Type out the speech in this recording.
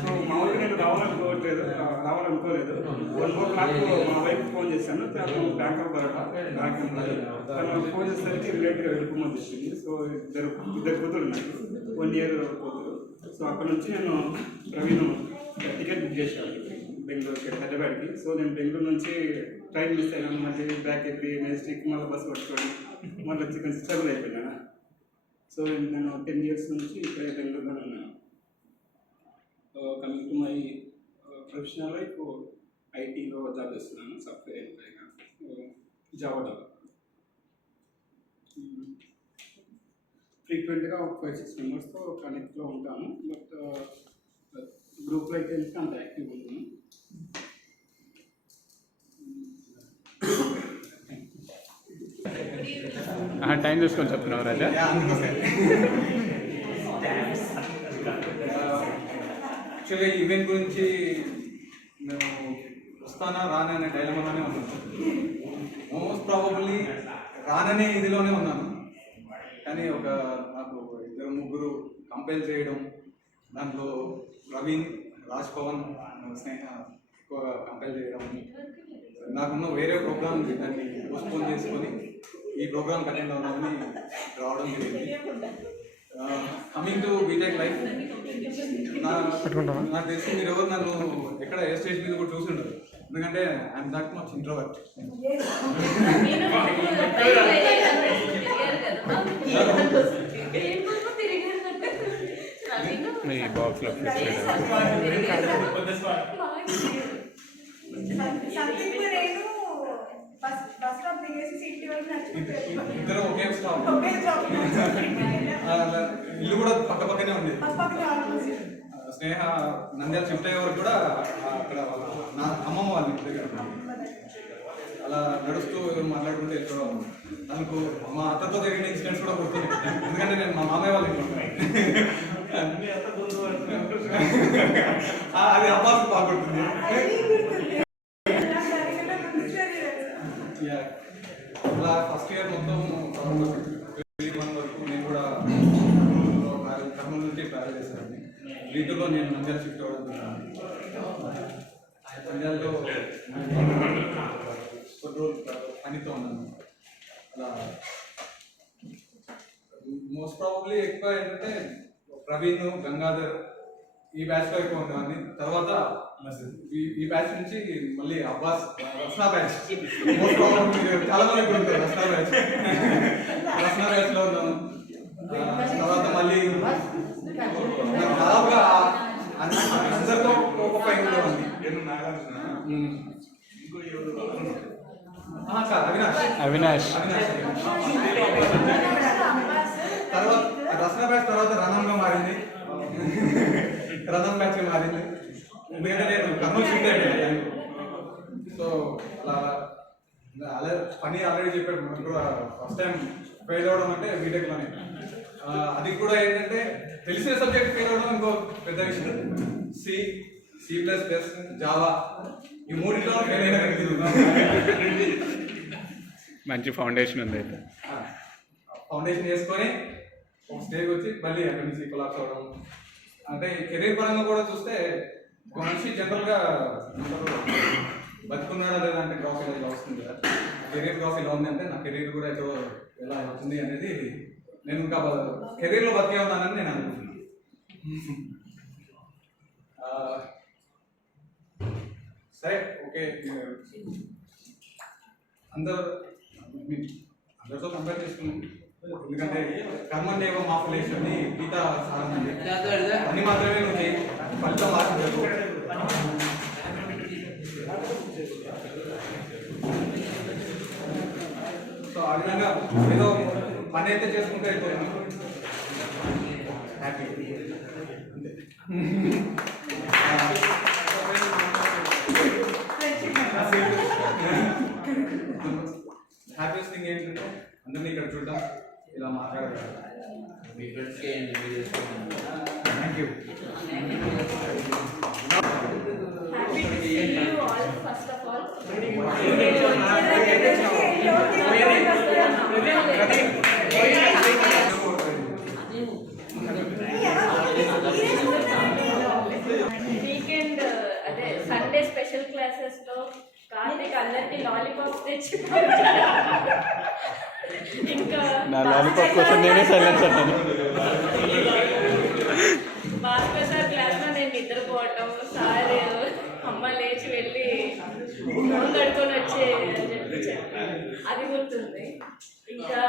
So మామూలుగా నేను రావాలనుకోలేదు 1 more clock మా వైఫ్ ఫోన్ చేశాను. తను bank of Baroda bank employee. తను ఫోన్ చేసేసరికి రిలేట్గా వెళ్ళిపోమని చెప్పింది. సో ఇద్దరు కూతురు నాకు 1 year కూతురు. సో అక్కడ నుంచి నేను ప్రవీణ్ టికెట్ బుక్ చేశాను బెంగళూరుకి, హైదరాబాద్కి. సో నేను బెంగళూరు నుంచి ట్రైన్ మిస్ అయినాను. మళ్ళీ బ్యాక్ వెళ్ళి నెక్స్ట్ మళ్ళీ బస్సు పట్టుకొని మళ్ళీ వచ్చి కొంచెం స్ట్రగుల్ అయిపోయినాను. సో నేను 10 years నుంచి ఇక్కడ బెంగళూరులోనే ఉన్నాను. Coming to my professional life, ఐటీలో జాబ్ చేస్తున్నాను, సాఫ్ట్వేర్ ఎంప్లాయీగా, జావా డెవలపర్. ఫ్రీక్వెంట్గా ఒక 5-6 మెంబర్స్తో కనెక్ట్లో ఉంటాను. బట్ గ్రూప్లో అయితే అంత యాక్టివ్ ఉంటాను. టైం చూసుకొని చెప్తున్నావు రాజా. యాక్చువల్గా ఈవెంట్ గురించి మేము వస్తానా రానా అనే డైలమాలోనే ఉన్నాను. మోస్ట్ ప్రాబబ్లీ రాననే ఇదిలోనే ఉన్నాను. కానీ నాకు 2-3 కంపైల్ చేయడం, దాంట్లో ప్రవీణ్, రాజ్ పవన్, స్నేహ ఎక్కువగా కంపైల్ చేయడం, నాకున్న వేరే ప్రోగ్రామ్ దాన్ని పోస్ట్పోన్ చేసుకొని ఈ ప్రోగ్రామ్ అటెండ్ అవుదామని రావడం జరిగింది. కమింగ్ టు బీటెక్ లైఫ్, నాకు తెలిసి మీరు ఎవరు నన్ను ఎక్కడ ఏ స్టేజ్ మీద కూడా చూసిండరు. ఎందుకంటే ఐఎమ్ దట్ మచ్ ఇంట్రోవర్ట్. ఇద్దరు ఒకే స్టాప్, ఇల్లు కూడా పక్క పక్కనే ఉంది. స్నేహ నంద్యాల షిఫ్ట్ అయ్యే వరకు కూడా అక్కడ నా అమ్మమ్మ వాళ్ళ ఇంటి దగ్గర అలా నడుస్తూ మాట్లాడుకుంటూ వెళ్ళడం. నాకు మా అత్తతో జరిగిన ఇన్సిడెంట్స్ కూడా గుర్తున్నాయి. ఎందుకంటే నేను మా మామయ్య వాళ్ళ ఇంట్లో అది అబ్బాస్ బాగుంటుంది. అలా ఫస్ట్ ఇయర్ మొత్తం 1 వరకు నేను కూడా కర్నూలు నుంచి ట్రావెల్ చేశాను. వీటిలో నేను నంద్యాల షిఫ్ట్ అవ్వడం జరిగింది. నంద్యాలలో కొన్ని రోజులు పనితో ఉన్నాను. అలా మోస్ట్ ప్రాబబ్లీ ఎక్కువ ఏంటంటే ప్రవీణ్, గంగాధర్ ఈ బ్యాచ్లో ఎక్కువ ఉండేవాడిని. తర్వాత ఈ బ్యాచ్ నుంచి మళ్ళీ Abbas, Rasna batch, most probably చాలా మంది ఎక్కువ ఉంటారు. రస్నా బ్యాచ్లో ఉన్నాను. తర్వాత మళ్ళీ దాదాపుగా అందరితో ఒక ఉండేవాడిని. అవినాష్ తర్వాత రస్నా బ్యాచ్ తర్వాత రణంగా మారింది, రథం బ్యాచ్గా మారింది. ఎందుకంటే నేను కర్నూలు షిఫ్ట్ అయిపోయాను. సో అలా పని ఆల్రెడీ చెప్పాడు. మనం కూడా ఫస్ట్ టైం ఫెయిల్ అవ్వడం అంటే బీటెక్లోనే. అది కూడా ఏంటంటే తెలిసిన సబ్జెక్ట్ ఫెయిల్ అవ్వడం ఇంకో పెద్ద విషయం. C++, జావా ఈ 3లో ఫెయిల్ అయినా మంచి ఫౌండేషన్ ఉంది. ఫౌండేషన్ చేసుకొని ఒక స్టేజ్ వచ్చి మళ్ళీ అక్కడి నుంచి కొలాప్స్ అవ్వడం. అంటే కెరీర్ పరంగా కూడా చూస్తే ఒక మనిషి జనరల్గా బతుకున్నాడా లేదా అంటే గ్రాఫ్ ఇలా వస్తుంది కదా. కెరీర్ గ్రాఫ్ ఇలా ఉంది అంటే నా కెరీర్ కూడా ఎలా అవుతుంది అనేది నేను ఇంకా కెరీర్లో బతికే ఉన్నానని నేను అనుకుంటున్నాను. సరే, ఓకే. అందరితో కంపేర్ చేసుకున్నాం. ఎందుకంటే కర్మదేవ మాఫలేష్ అని గీతా సారం ఉంది. అన్ని మాత్రమే నువ్వు ఫలితం మార్చలేదు. సో ఆ విధంగా ఏదో పని అయితే చేసుకుంటే అయిపోయాను. హ్యాపీ. హ్యాపీయెస్ట్ థింగ్ ఏంటంటే అందరినీ ఇక్కడ చూడడం, ఇలా మాట్లాడగలరు. Thank you. First of all, special classes లో కార్తీక్ అందరికి లాలీపాప్స్ తెచ్చి ఇంకా నా లాలీపాప్ కోసం నేనే సైలెన్స్ అన్నాను. భాస్కర్ సార్ క్లాస్ లో నేను నిద్రపోవటం, సార్ అమ్మ లేచి వెళ్ళి ఫోన్ కడుకొని వచ్చే అని చెప్పి చెప్పి అది గుర్తుంది. ఇంకా